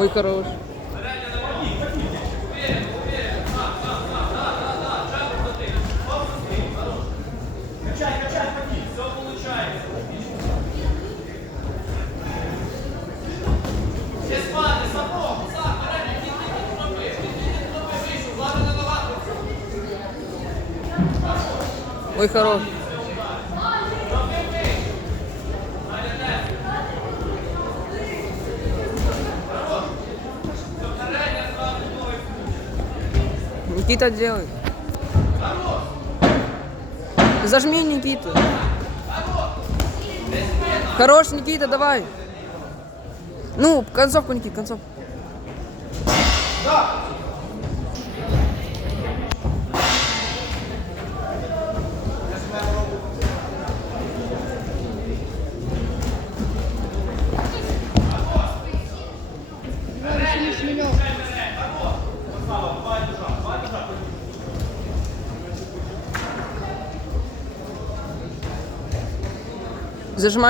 Ой, хорош. Ой, хорош. Никита делай. Зажми Никиту. Хорош, Никита, давай. Ну, концовку, Никит, концовку. Зажимай,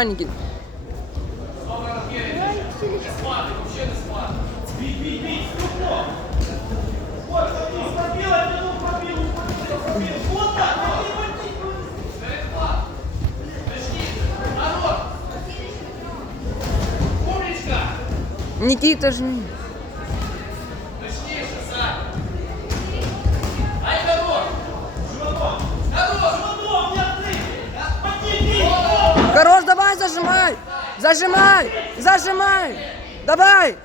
Никит. Никита, жми. зажимай, зажимай! Зажимай! Зажимай! Давай!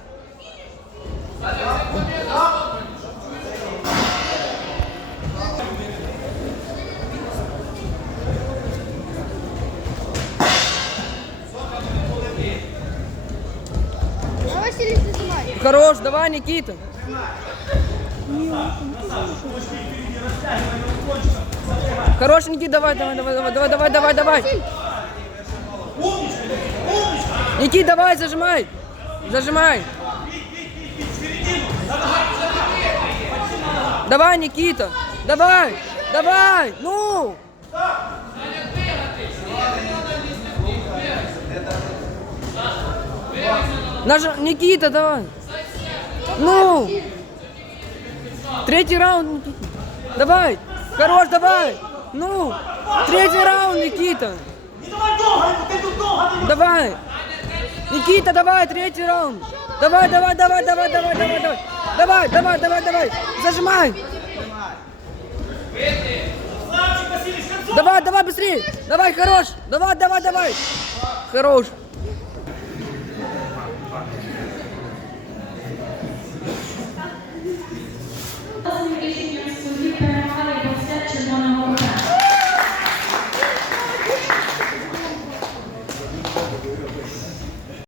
Хорош, давай, Никита. Хорош, Никита, давай, давай, давай, давай, давай, давай, давай. Никит, давай, зажимай. Зажимай. Давай, Никита. Давай, давай, ну. Нажа... Никита, давай. Ну. Третий раунд, Никита. Давай. Хорош, давай. Ну. Третий раунд, Никита. Давай. Никита, давай, третий раунд. Давай, давай, давай, давай, давай, давай, давай. Давай, давай, давай, давай. Зажимай. Давай, давай, быстрее. Давай, хорош. Давай, давай, давай. Хорош.